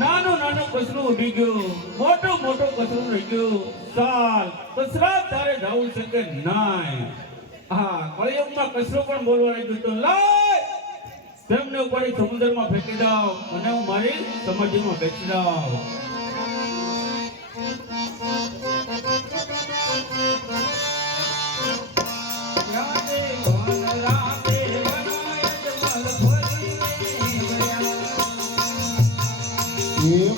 નાનું નાનું કચરું ઉડી ગયું, મોટું મોટું કચરું રહી ગયું. ચાલ કચરા તારે જવું છે કે નાય? હા કળિયુગમાં કચરો પણ બોલવા લાગ્યું તો લાય તેમને ઉપર સમુદ્રમાં ફેંકી દો. અને હું મારી સમાધિમાં બેસી દઉં Yeah,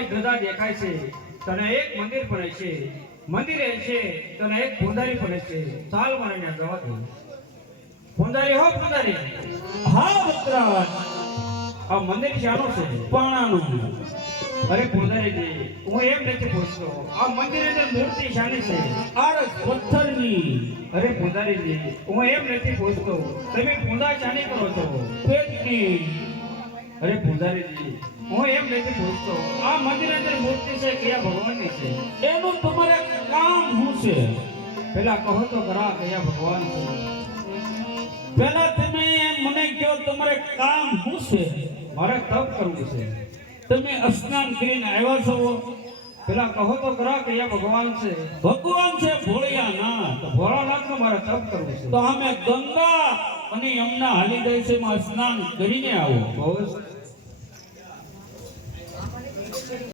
સામે ધજા દેખાય છે, તને એક મંદિર પડે છે. મંદિરે છે, તને એક પૂંજારી પડે છે. ચાલ મને ત્યાં જવા દે. પૂંજારી હો પૂંજારી હા વકરાજ આ મંદિર શાનું છે, પાણાનું. અરે પૂંજારીજી હું એમ નથી પૂછતો. આ મંદિર અંદર મૂર્તિ શાની છે, આરસ પથ્થરની. અરે પૂંજારીજી હું એમ નથી પૂછતો. તમે પૂંજા શાની કરો છો. પેટની અરે પૂજારીજી હું એમ નથી પૂછતો. આ મંદિર અંદર મૂર્તિ છે ક્યાં ભગવાનની છે? એનું તમારે કામ શું છે? પેલા કહો તો ખરા કયા ભગવાન છે. પેલા તમે મને કહો તમારે કામ શું છે? મારે તપ કરવું છે. તમે સ્નાન કરીને આવ્યા છો? પેલા કહો તો ખરા કે ભગવાન છે. ભગવાન છે ભોળિયાનાથ. ભોળાનાથ મારે તપ કરવું છે. તો અમે ગંગા અને યમુના હાલી જાય છે સ્નાન કરીને આવો.